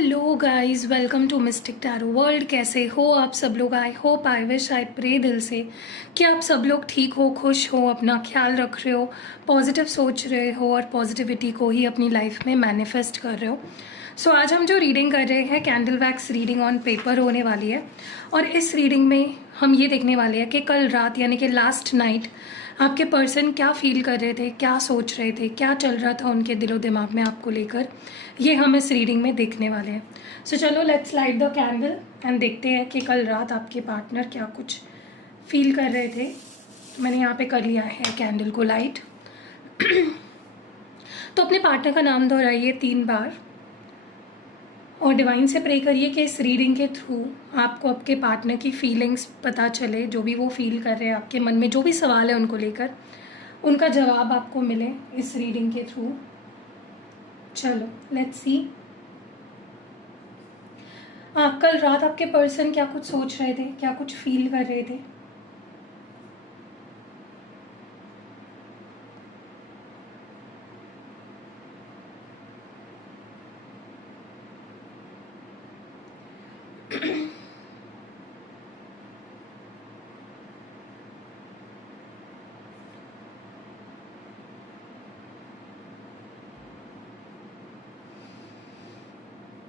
Hello guys, welcome to mystic tarot world. कैसे हो आप सब लोग? I hope, I wish, I pray दिल से कि आप सब लोग ठीक हो, खुश हो, अपना ख्याल रख रहे हो, पॉजिटिव सोच रहे हो और पॉजिटिविटी को ही अपनी लाइफ में मैनिफेस्ट कर रहे हो। सो आज हम जो रीडिंग कर रहे हैं, candle wax reading on paper होने वाली है। और इस रीडिंग में हम ये देखने वाले हैं कि कल रात यानी कि लास्ट नाइट आपके पर्सन क्या फील कर रहे थे, क्या सोच रहे थे, क्या चल रहा था उनके दिलो दिमाग में आपको लेकर, ये हम इस रीडिंग में देखने वाले हैं। सो चलो let's light the candle and देखते हैं कि कल रात आपके पार्टनर क्या कुछ फील कर रहे थे। मैंने यहाँ पे कर लिया है कैंडल को लाइट। तो अपने पार्टनर का नाम दोहराइए 3 बार और डिवाइन से प्रे करिए कि इस रीडिंग के थ्रू आपको आपके पार्टनर की फीलिंग्स पता चले, जो भी वो फील कर रहे हैं आपके मन में, जो भी सवाल है उनको लेकर उनका जवाब आपको मिले इस रीडिंग के थ्रू। चलो लेट्स सी। कल रात आपके पर्सन क्या कुछ सोच रहे थे, क्या कुछ फील कर रहे थे।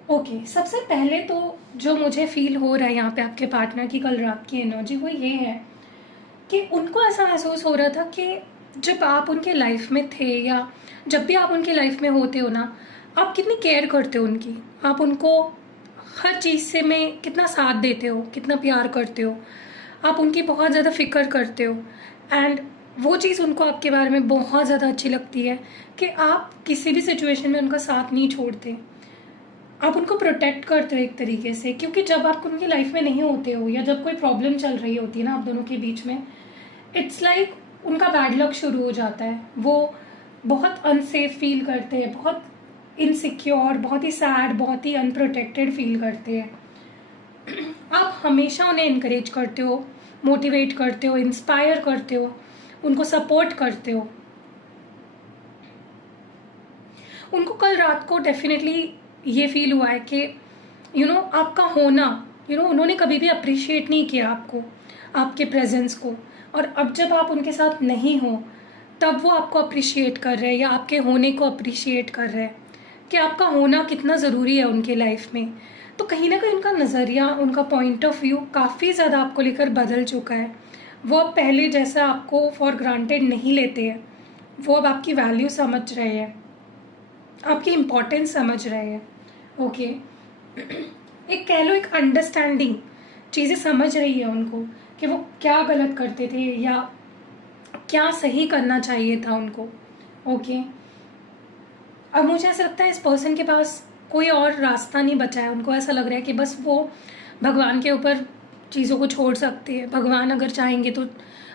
ओके, सबसे पहले तो जो मुझे फील हो रहा है यहाँ पे आपके पार्टनर की कल रात की एनर्जी, वो ये है कि उनको ऐसा महसूस हो रहा था कि जब आप उनके लाइफ में थे या जब भी आप उनकी लाइफ में होते हो ना, आप कितनी केयर करते हो उनकी, आप उनको हर चीज़ से में कितना साथ देते हो, कितना प्यार करते हो, आप उनकी बहुत ज़्यादा फिक्र करते हो। एंड वो चीज़ उनको आपके बारे में बहुत ज़्यादा अच्छी लगती है कि आप किसी भी सिचुएशन में उनका साथ नहीं छोड़ते, आप उनको प्रोटेक्ट करते हो एक तरीके से। क्योंकि जब आप उनकी लाइफ में नहीं होते हो या जब कोई प्रॉब्लम चल रही होती है ना आप दोनों के बीच में, इट्स लाइक उनका बैड लक शुरू हो जाता है। वो बहुत अनसेफ फील करते हैं, बहुत इनसिक्योर, बहुत ही सैड, बहुत ही अनप्रोटेक्टेड फील करते हैं। आप हमेशा उन्हें इनकरेज करते हो, मोटिवेट करते हो, इंस्पायर करते हो, उनको सपोर्ट करते हो। उनको कल रात को डेफिनेटली ये फील हुआ है कि आपका होना, उन्होंने कभी भी अप्रिशिएट नहीं किया आपको, आपके प्रेजेंस को। और अब जब आप उनके साथ नहीं हो तब वो आपको अप्रिशिएट कर रहे हैं या आपके होने को अप्रिशिएट कर रहे हैं कि आपका होना कितना ज़रूरी है उनके लाइफ में। तो कहीं ना कहीं उनका नज़रिया, उनका पॉइंट ऑफ व्यू काफ़ी ज़्यादा आपको लेकर बदल चुका है। वो अब पहले जैसा आपको फॉर ग्रांटेड नहीं लेते हैं, वो अब आपकी वैल्यू समझ रहे हैं, आपकी इम्पोर्टेंस समझ रहे हैं। ओके, एक कह लो, एक अंडरस्टैंडिंग, चीज़ें समझ रही है उनको कि वो क्या गलत करते थे या क्या सही करना चाहिए था उनको। ओके, अब मुझे ऐसा लगता है इस पर्सन के पास कोई और रास्ता नहीं बचा है। उनको ऐसा लग रहा है कि बस वो भगवान के ऊपर चीज़ों को छोड़ सकते हैं, भगवान अगर चाहेंगे तो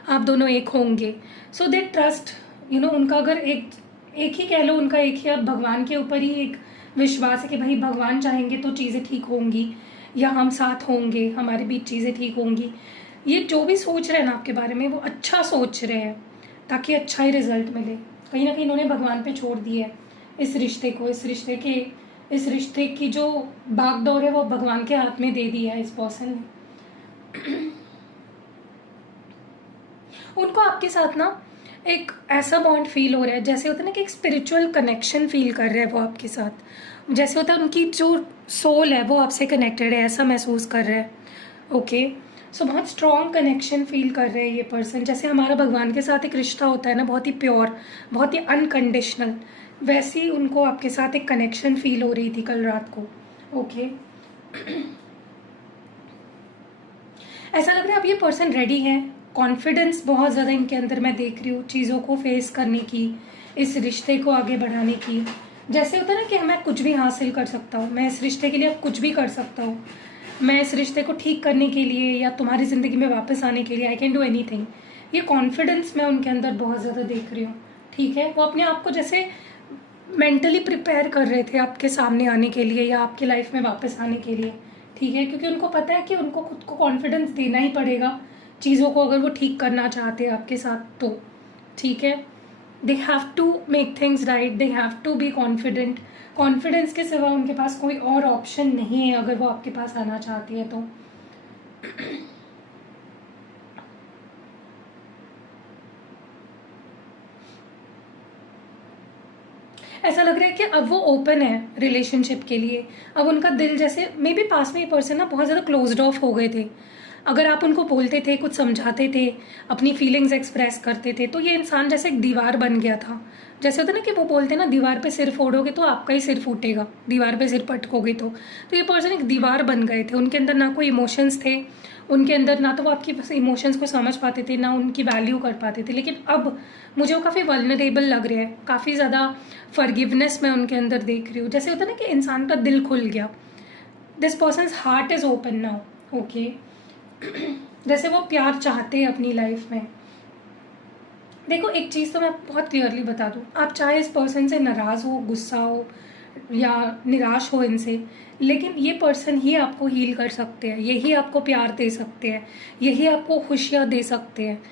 आप दोनों एक होंगे। सो दे ट्रस्ट, उनका अगर एक ही कह लो, उनका एक ही अब भगवान के ऊपर ही एक विश्वास है कि भाई भगवान चाहेंगे तो चीज़ें ठीक होंगी या हम साथ होंगे, हमारे बीच चीज़ें ठीक होंगी। ये जो भी सोच रहे हैं ना आपके बारे में, वो अच्छा सोच रहे हैं ताकि अच्छा ही रिजल्ट मिले। कहीं ना कहीं इन्होंने भगवान पे छोड़ दिया है इस रिश्ते को, इस रिश्ते की जो बागडोर है वो भगवान के हाथ में दे दिया है इस पर्सन ने। उनको आपके साथ ना एक ऐसा बॉन्ड फील हो रहा है, जैसे होता है ना कि एक स्पिरिचुअल कनेक्शन फील कर रहे हैं वो आपके साथ। जैसे होता है उनकी जो सोल है वो आपसे कनेक्टेड है, ऐसा महसूस कर रहे हैं। ओके, सो बहुत स्ट्रॉन्ग कनेक्शन फील कर रहे हैं ये पर्सन। जैसे हमारा भगवान के साथ एक रिश्ता होता है ना, बहुत ही प्योर, बहुत ही अनकंडीशनल, वैसे ही उनको आपके साथ एक कनेक्शन फील हो रही थी कल रात को। ओके, ऐसा लग रहा है अब ये पर्सन रेडी है, कॉन्फिडेंस बहुत ज़्यादा इनके अंदर मैं देख रही हूँ चीज़ों को फेस करने की, इस रिश्ते को आगे बढ़ाने की। जैसे होता है ना कि मैं कुछ भी हासिल कर सकता हूँ, मैं इस रिश्ते के लिए अब कुछ भी कर सकता हूँ, मैं इस रिश्ते को ठीक करने के लिए या तुम्हारी ज़िंदगी में वापस आने के लिए आई कैन डू एनीथिंग। ये कॉन्फिडेंस मैं उनके अंदर बहुत ज़्यादा देख रही हूँ। ठीक है, वो अपने आप को जैसे मेंटली प्रिपेयर कर रहे थे आपके सामने आने के लिए या आपके लाइफ में वापस आने के लिए। ठीक है, क्योंकि उनको पता है कि उनको खुद को कॉन्फिडेंस देना ही पड़ेगा चीज़ों को अगर वो ठीक करना चाहते हैं आपके साथ तो। ठीक है, they have to make things right, they have to be confident confidence के सिवा उनके पास कोई और ऑप्शन नहीं है अगर वो आपके पास आना चाहती है तो। ऐसा लग रहा है कि अब वो ओपन है रिलेशनशिप के लिए। अब उनका दिल, जैसे मे बी पास में ये पर्सन ना बहुत ज़्यादा क्लोज्ड ऑफ हो गए थे। अगर आप उनको बोलते थे, कुछ समझाते थे, अपनी फीलिंग्स एक्सप्रेस करते थे, तो ये इंसान जैसे एक दीवार बन गया था। जैसे होता है ना कि वो बोलते हैं ना, दीवार पे सिर फोड़ोगे तो आपका ही सिर फूटेगा, दीवार पे सिर पटकोगे तो ये पर्सन एक दीवार बन गए थे। उनके अंदर ना कोई इमोशंस थे, उनके अंदर ना तो वो आपकी इमोशंस को समझ पाते थे, ना उनकी वैल्यू कर पाते थे। लेकिन अब मुझे वो काफ़ी वल्नरेबल लग रहे हैं, काफ़ी ज़्यादा फॉरगिवनेस मैं उनके अंदर देख रही हूँ। जैसे होता है ना कि इंसान का दिल खुल गया, this persons heart is open now. Okay, जैसे वो प्यार चाहते हैं अपनी लाइफ में। देखो एक चीज़ तो मैं बहुत क्लियरली बता दूँ, आप चाहे इस पर्सन से नाराज़ हो, गुस्सा हो या निराश हो इनसे, लेकिन ये पर्सन ही आपको हील कर सकते हैं, यही आपको प्यार दे सकते हैं, यही आपको खुशियाँ दे सकते हैं।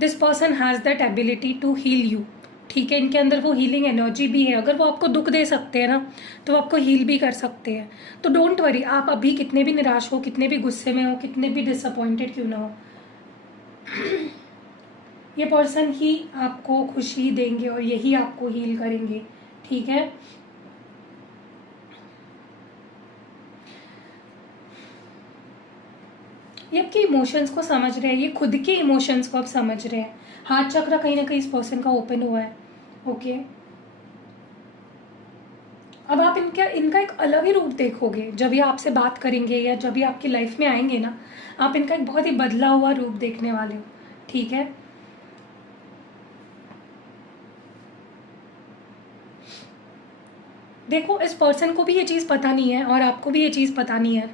This person has that ability to heal you. ठीक है, इनके अंदर वो हीलिंग एनर्जी भी है। अगर वो आपको दुख दे सकते हैं ना, तो वो आपको हील भी कर सकते हैं। तो डोंट वरी, आप अभी कितने भी निराश हो, कितने भी गुस्से में हो, कितने भी डिसअपॉइंटेड क्यों ना हो, ये पर्सन ही आपको खुशी देंगे और यही आपको हील करेंगे। ठीक है, ये आपके इमोशंस को समझ रहे हैं, ये खुद के इमोशंस को आप समझ रहे हैं। हार्ट चक्र कहीं ना कहीं इस पर्सन का ओपन हुआ है। ओके, अब आप इनका एक अलग ही रूप देखोगे जब ये आपसे बात करेंगे या जब ये आपकी लाइफ में आएंगे ना, आप इनका एक बहुत ही बदला हुआ रूप देखने वाले हो। ठीक है, देखो इस पर्सन को भी ये चीज़ पता नहीं है और आपको भी ये चीज़ पता नहीं है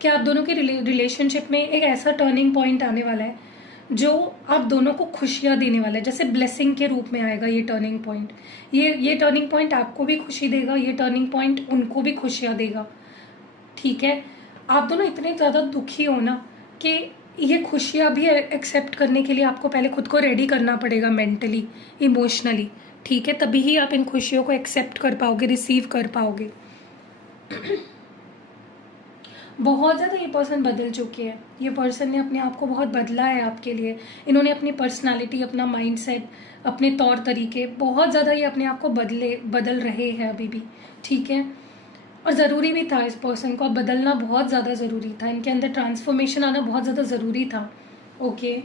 कि आप दोनों के रिलेशनशिप में एक ऐसा टर्निंग पॉइंट आने वाला है जो आप दोनों को खुशियाँ देने वाला है। जैसे ब्लेसिंग के रूप में आएगा ये टर्निंग पॉइंट। ये टर्निंग पॉइंट आपको भी खुशी देगा, ये टर्निंग पॉइंट उनको भी खुशियाँ देगा। ठीक है, आप दोनों इतने ज़्यादा दुखी हो ना कि ये खुशियाँ भी एक्सेप्ट करने के लिए आपको पहले खुद को रेडी करना पड़ेगा, मेंटली, इमोशनली। ठीक है, तभी ही आप इन खुशियों को एक्सेप्ट कर पाओगे, रिसीव कर पाओगे। बहुत ज़्यादा ये पर्सन बदल चुके हैं। ये पर्सन ने अपने आप को बहुत बदला है आपके लिए। इन्होंने अपनी पर्सनालिटी, अपना माइंडसेट, अपने तौर तरीके बहुत ज़्यादा ये अपने आप को बदल रहे हैं अभी भी। ठीक है, और ज़रूरी भी था इस पर्सन को बदलना, बहुत ज़्यादा ज़रूरी था। इनके अंदर ट्रांसफॉर्मेशन आना बहुत ज़्यादा ज़रूरी था। ओके,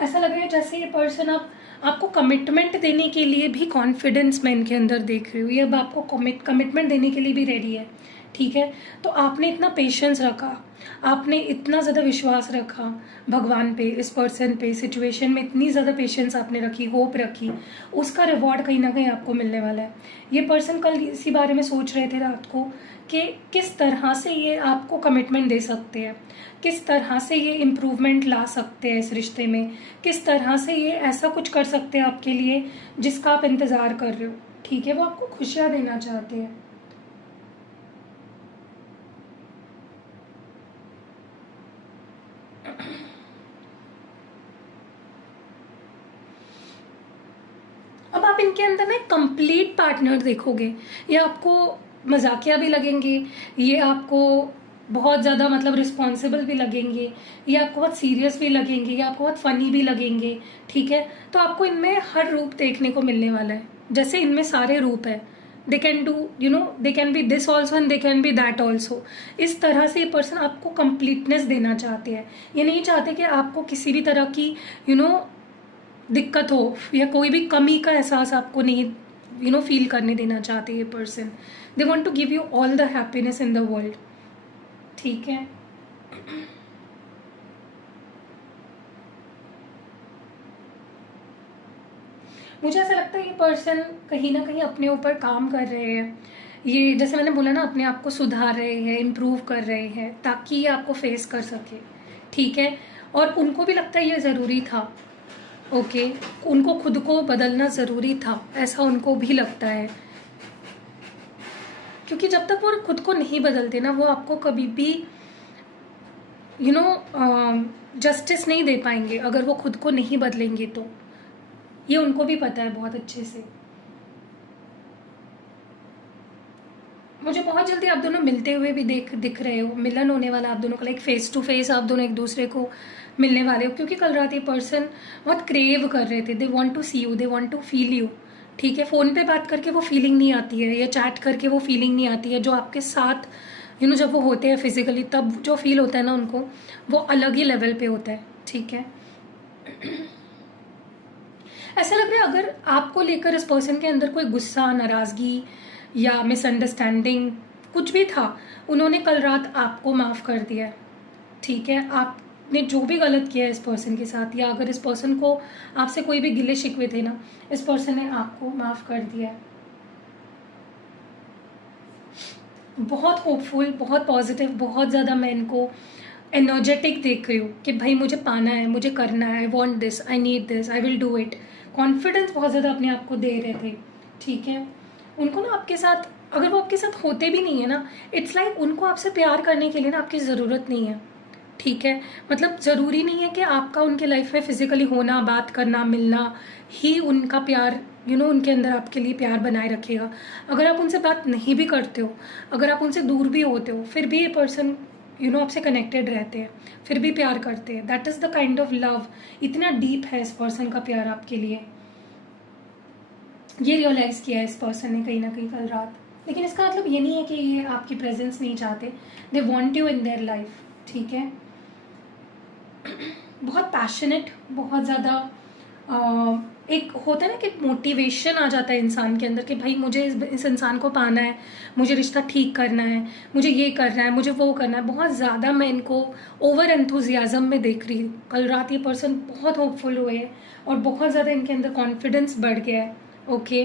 ऐसा लग रहा है जैसे ये पर्सन अब आपको कमिटमेंट देने के लिए भी कॉन्फिडेंस मैं इनके अंदर देख रही हूँ। ये अब आपको कमिटमेंट देने के लिए भी रेडी है। ठीक है, तो आपने इतना पेशेंस रखा, आपने इतना ज़्यादा विश्वास रखा भगवान पे, इस पर्सन पे, सिचुएशन में इतनी ज़्यादा पेशेंस आपने रखी, होप रखी, उसका रिवॉर्ड कहीं ना कहीं आपको मिलने वाला है। ये पर्सन कल इसी बारे में सोच रहे थे रात को कि किस तरह से ये आपको कमिटमेंट दे सकते हैं, किस तरह से ये इम्प्रूवमेंट ला सकते हैं इस रिश्ते में, किस तरह से ये ऐसा कुछ कर सकते हैं आपके लिए जिसका आप इंतज़ार कर रहे हो। ठीक है, वो आपको खुशियाँ देना चाहते हैं। अब आप इनके अंदर ना एक कंप्लीट पार्टनर देखोगे। ये आपको मजाकिया भी लगेंगे, ये आपको बहुत ज़्यादा मतलब रिस्पॉन्सिबल भी लगेंगे, ये आपको बहुत सीरियस भी लगेंगे, ये आपको बहुत फ़नी भी लगेंगे। ठीक है, तो आपको इनमें हर रूप देखने को मिलने वाला है। जैसे इनमें सारे रूप है, they can do they can be this also and they can be that also. इस तरह से ये पर्सन आपको कंप्लीटनेस देना चाहते हैं। ये नहीं चाहते कि आपको किसी भी तरह की दिक्कत हो या कोई भी कमी का एहसास आपको नहीं फील करने देना चाहते ये person. They want to give you all the happiness in the world. ठीक है, मुझे ऐसा लगता है ये पर्सन कहीं ना कहीं अपने ऊपर काम कर रहे हैं। ये जैसे मैंने बोला ना, अपने आप को सुधार रहे हैं, इम्प्रूव कर रहे हैं ताकि ये आपको फेस कर सके। ठीक है, और उनको भी लगता है ये ज़रूरी था। ओके, उनको खुद को बदलना ज़रूरी था, ऐसा उनको भी लगता है। क्योंकि जब तक वो खुद को नहीं बदलते ना, वो आपको कभी भी जस्टिस नहीं दे पाएंगे अगर वो खुद को नहीं बदलेंगे तो। ये उनको भी पता है बहुत अच्छे से। मुझे बहुत जल्दी आप दोनों मिलते हुए भी दिख रहे हो, मिलन होने वाला आप दोनों का, लाइक फेस टू फेस आप दोनों एक दूसरे को मिलने वाले हो, क्योंकि कल रात ये पर्सन बहुत क्रेव कर रहे थे, they want to see you, they want to feel you. ठीक है, फ़ोन पे बात करके वो फीलिंग नहीं आती है, या चैट करके वो फीलिंग नहीं आती है, जो आपके साथ जब वो होते हैं फिजिकली, तब जो फील होता है ना उनको, वो अलग ही लेवल पे होता है। ठीक है, ऐसा लग रहा है अगर आपको लेकर इस पर्सन के अंदर कोई गुस्सा, नाराज़गी या मिसअंडरस्टैंडिंग कुछ भी था, उन्होंने कल रात आपको माफ़ कर दिया है। ठीक है, आपने जो भी गलत किया है इस पर्सन के साथ, या अगर इस पर्सन को आपसे कोई भी गिले शिकवे थे ना, इस पर्सन ने आपको माफ़ कर दिया है। बहुत होपफुल, बहुत पॉजिटिव, बहुत ज़्यादा मैं इनको एनर्जेटिक देख रही हूँ कि भाई मुझे पाना है, मुझे करना है, I want this, I need this, I will do it. Confidence बहुत ज़्यादा अपने आप को दे रहे थे। ठीक है, उनको ना आपके साथ, अगर वो आपके साथ होते भी नहीं है ना, इट्स लाइक उनको आपसे प्यार करने के लिए ना आपकी ज़रूरत नहीं है। ठीक है, मतलब ज़रूरी नहीं है कि आपका उनके लाइफ में फिजिकली होना, बात करना, मिलना ही उनका प्यार उनके अंदर आपके लिए प्यार बनाए रखेगा। अगर आप उनसे बात नहीं भी करते हो, अगर आप उनसे दूर भी होते हो, फिर भी ये पर्सन आपसे कनेक्टेड रहते हैं, फिर भी प्यार करते हैं। That is the kind of love. इतना डीप है इस पर्सन का प्यार आपके लिए, ये रियलाइज़ किया है इस पर्सन ने कहीं ना कहीं कल रात। लेकिन इसका मतलब ये नहीं है कि ये आपकी प्रेजेंस नहीं चाहते, they want you in their life. ठीक है, बहुत पैशनेट, बहुत ज़्यादा एक होता है ना कि मोटिवेशन आ जाता है इंसान के अंदर कि भाई मुझे इस इंसान को पाना है, मुझे रिश्ता ठीक करना है, मुझे ये करना है, मुझे वो करना है। बहुत ज़्यादा मैं इनको ओवर एंथुजियाज़म में देख रही हूँ। कल रात ये पर्सन बहुत होपफुल हुए हैं और बहुत ज़्यादा इनके अंदर कॉन्फिडेंस बढ़ गया है। ओके,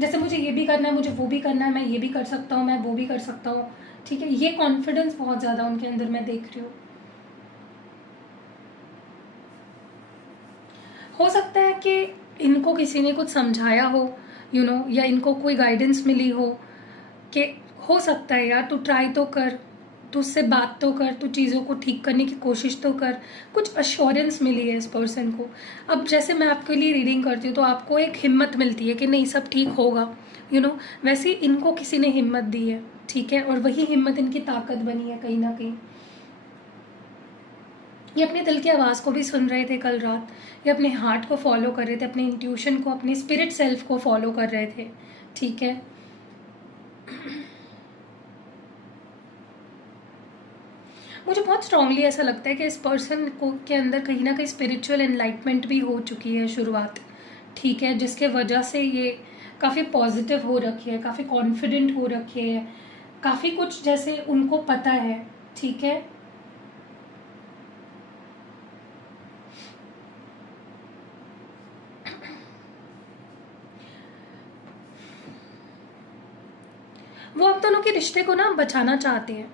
जैसे मुझे ये भी करना है, मुझे वो भी करना है, मैं ये भी कर सकता हूँ, मैं वो भी कर सकता हूँ। ठीक है, ये कॉन्फिडेंस बहुत ज़्यादा उनके अंदर मैं देख रही हूँ। हो सकता है कि इनको किसी ने कुछ समझाया हो या इनको कोई गाइडेंस मिली हो कि हो सकता है यार, तू ट्राई तो कर, तू उससे बात तो कर, तू चीज़ों को ठीक करने की कोशिश तो कर। कुछ अश्योरेंस मिली है इस पर्सन को। अब जैसे मैं आपके लिए रीडिंग करती हूँ तो आपको एक हिम्मत मिलती है कि नहीं सब ठीक होगा, वैसे इनको किसी ने हिम्मत दी है। ठीक है, और वही हिम्मत इनकी ताकत बनी है कहीं ना कहीं। ये अपने दिल की आवाज़ को भी सुन रहे थे कल रात, ये अपने हार्ट को फॉलो कर रहे थे, अपने इंट्यूशन को, अपने स्पिरिट सेल्फ को फॉलो कर रहे थे। ठीक है, मुझे बहुत स्ट्रांगली ऐसा लगता है कि इस पर्सन को के अंदर कहीं ना कहीं स्पिरिचुअल एनलाइटमेंट भी हो चुकी है शुरुआत। ठीक है, जिसके वजह से ये काफ़ी पॉजिटिव हो रखी है, काफ़ी कॉन्फिडेंट हो रखी है, काफ़ी कुछ जैसे उनको पता है। ठीक है, वो आप दोनों के रिश्ते को ना बचाना चाहते हैं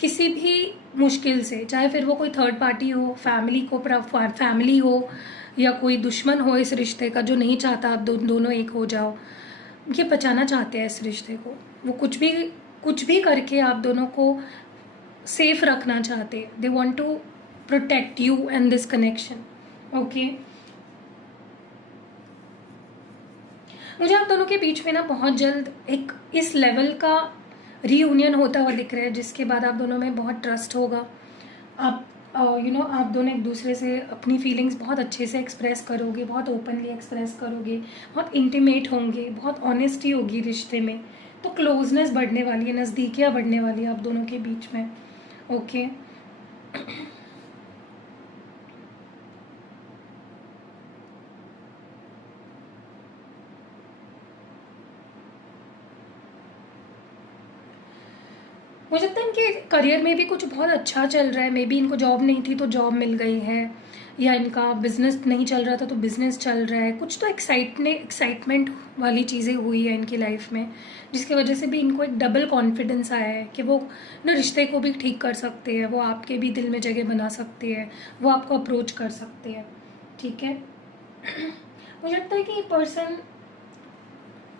किसी भी मुश्किल से, चाहे फिर वो कोई थर्ड पार्टी हो, फैमिली हो, या कोई दुश्मन हो इस रिश्ते का जो नहीं चाहता आप दोनों एक हो जाओ। ये बचाना चाहते हैं इस रिश्ते को। वो कुछ भी करके आप दोनों को सेफ रखना चाहते हैं। They want to protect you and this connection. Okay, मुझे आप दोनों के बीच में ना बहुत जल्द एक इस लेवल का रीयूनियन होता हुआ दिख रहा है, जिसके बाद आप दोनों में बहुत ट्रस्ट होगा। आप आप दोनों एक दूसरे से अपनी फीलिंग्स बहुत अच्छे से एक्सप्रेस करोगे, बहुत ओपनली एक्सप्रेस करोगे, बहुत इंटीमेट होंगे, बहुत ऑनेस्टी होगी रिश्ते में। तो क्लोजनेस बढ़ने वाली है, नज़दीकियाँ बढ़ने वाली है आप दोनों के बीच में। ओके, मुझे लगता है इनके करियर में भी कुछ बहुत अच्छा चल रहा है। मे बी इनको जॉब नहीं थी तो जॉब मिल गई है, या इनका बिजनेस नहीं चल रहा था तो बिजनेस चल रहा है। कुछ तो एक्साइटमेंट वाली चीज़ें हुई है इनकी लाइफ में, जिसकी वजह से भी इनको एक डबल कॉन्फिडेंस आया है कि वो रिश्ते को भी ठीक कर सकते हैं, वो आपके भी दिल में जगह बना सकते हैं, वो आपको अप्रोच कर सकते हैं। ठीक है, मुझे लगता है कि ये पर्सन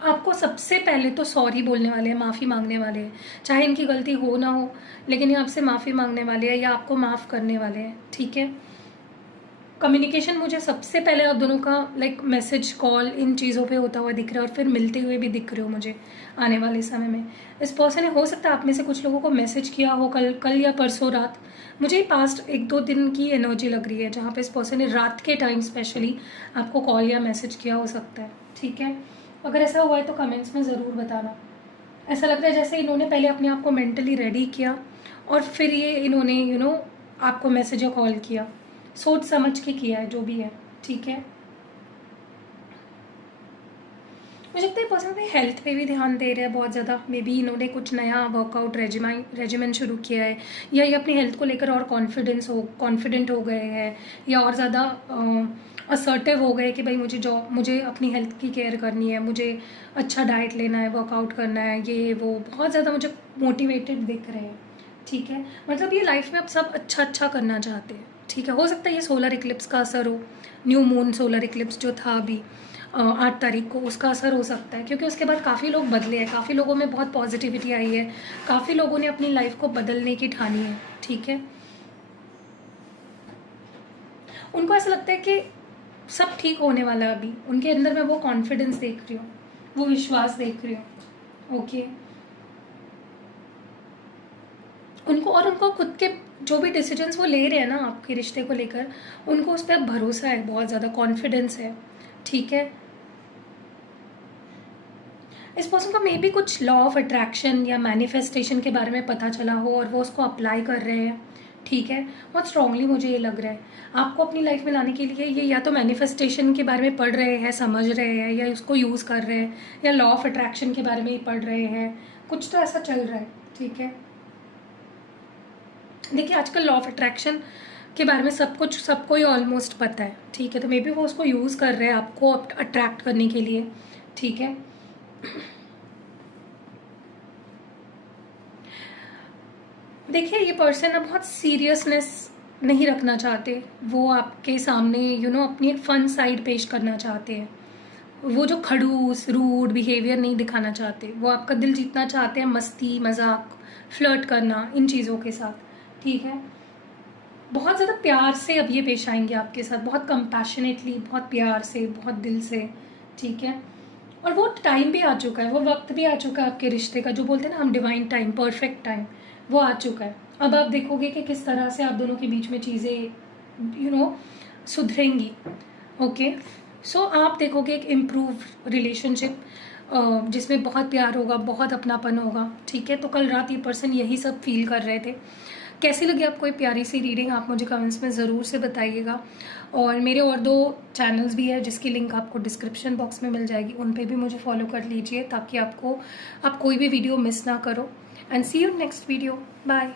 आपको सबसे पहले तो सॉरी बोलने वाले हैं, माफ़ी मांगने वाले हैं। चाहे इनकी गलती हो ना हो, लेकिन ये आपसे माफ़ी मांगने वाले हैं या आपको माफ़ करने वाले हैं। ठीक है, कम्युनिकेशन मुझे सबसे पहले आप दोनों का लाइक मैसेज कॉल इन चीज़ों पे होता हुआ दिख रहा है, और फिर मिलते हुए भी दिख रहे हो मुझे आने वाले समय में। इस पर्सन ने, हो सकता है आप में से कुछ लोगों को मैसेज किया हो कल या परसों रात। मुझे पास्ट 1-2 दिन की एनर्जी लग रही है जहाँ पे इस पर्सन ने रात के टाइम स्पेशली आपको कॉल या मैसेज किया हो सकता है, ठीक है। अगर ऐसा हुआ है तो कमेंट्स में ज़रूर बताना। ऐसा लग रहा है जैसे इन्होंने पहले अपने आप को मेंटली रेडी किया और फिर ये इन्होंने आपको मैसेज या कॉल किया, सोच समझ के किया है जो भी है, ठीक है। मुझे लगता है पर्सन अपनी हेल्थ पे भी ध्यान दे रहे हैं बहुत ज़्यादा। मे बी इन्होंने कुछ नया वर्कआउट रेजिमेंट शुरू किया है, या ये अपनी हेल्थ को लेकर और कॉन्फिडेंट हो गए हैं, या और ज़्यादा असर्टिव हो गए कि भाई मुझे अपनी हेल्थ की केयर करनी है, मुझे अच्छा डाइट लेना है, वर्कआउट करना है, ये वो बहुत ज़्यादा मुझे मोटिवेटेड दिख रहे हैं, ठीक है। मतलब ये लाइफ में अब सब अच्छा करना चाहते हैं, ठीक है। हो सकता है ये सोलर इक्लिप्स का असर हो, न्यू मून सोलर इक्लिप्स जो था अभी 8 तारीख को, उसका असर हो सकता है, क्योंकि उसके बाद काफ़ी लोग बदले हैं, काफ़ी लोगों में बहुत पॉजिटिविटी आई है, काफ़ी लोगों ने अपनी लाइफ को बदलने की ठानी है, ठीक है। उनको ऐसा लगता है कि सब ठीक होने वाला है अभी, उनके अंदर मैं वो कॉन्फिडेंस देख रही हूँ, वो विश्वास देख रही हूँ, ओके। उनको खुद के जो भी डिसीजंस वो ले रहे हैं ना आपके रिश्ते को लेकर, उनको उस पर अब भरोसा है, बहुत ज़्यादा कॉन्फिडेंस है, ठीक है। इस पर्सन को मे बी कुछ लॉ ऑफ अट्रैक्शन या मैनिफेस्टेशन के बारे में पता चला हो और वो उसको अप्लाई कर रहे हैं, ठीक है। बहुत स्ट्रांगली मुझे ये लग रहा है आपको अपनी लाइफ में लाने के लिए ये या तो मैनिफेस्टेशन के बारे में पढ़ रहे हैं, समझ रहे हैं, या उसको यूज़ कर रहे हैं, या लॉ ऑफ अट्रैक्शन के बारे में ही पढ़ रहे हैं, कुछ तो ऐसा चल रहा है, ठीक है। देखिए आजकल लॉ ऑफ अट्रैक्शन के बारे में सबको ही ऑलमोस्ट पता है, ठीक है। तो मे बी वो उसको यूज़ कर रहे हैं आपको अट्रैक्ट करने के लिए, ठीक है। देखिए ये पर्सन अब बहुत सीरियसनेस नहीं रखना चाहते, वो आपके सामने अपनी एक फन साइड पेश करना चाहते हैं। वो जो खड़ूस रूड बिहेवियर नहीं दिखाना चाहते, वो आपका दिल जीतना चाहते हैं, मस्ती मजाक फ्लर्ट करना इन चीज़ों के साथ, ठीक है। बहुत ज़्यादा प्यार से अब ये पेश आएंगे आपके साथ, बहुत कंपैशनेटली, बहुत प्यार से, बहुत दिल से, ठीक है। और वो टाइम भी आ चुका है, वो वक्त भी आ चुका है आपके रिश्ते का, जो बोलते हैं ना हम डिवाइन टाइम, परफेक्ट टाइम, वो आ चुका है। अब आप देखोगे कि किस तरह से आप दोनों के बीच में चीज़ें सुधरेंगी, ओके। सो आप देखोगे एक इम्प्रूव रिलेशनशिप जिसमें बहुत प्यार होगा, बहुत अपनापन होगा, ठीक है। तो कल रात ये पर्सन यही सब फील कर रहे थे। कैसी लगी आपको ये प्यारी सी रीडिंग, आप मुझे कमेंट्स में ज़रूर से बताइएगा। और मेरे और 2 चैनल्स भी है जिसकी लिंक आपको डिस्क्रिप्शन बॉक्स में मिल जाएगी, उन पे भी मुझे फॉलो कर लीजिए ताकि आप कोई भी वीडियो मिस ना करो। And see you next video, bye.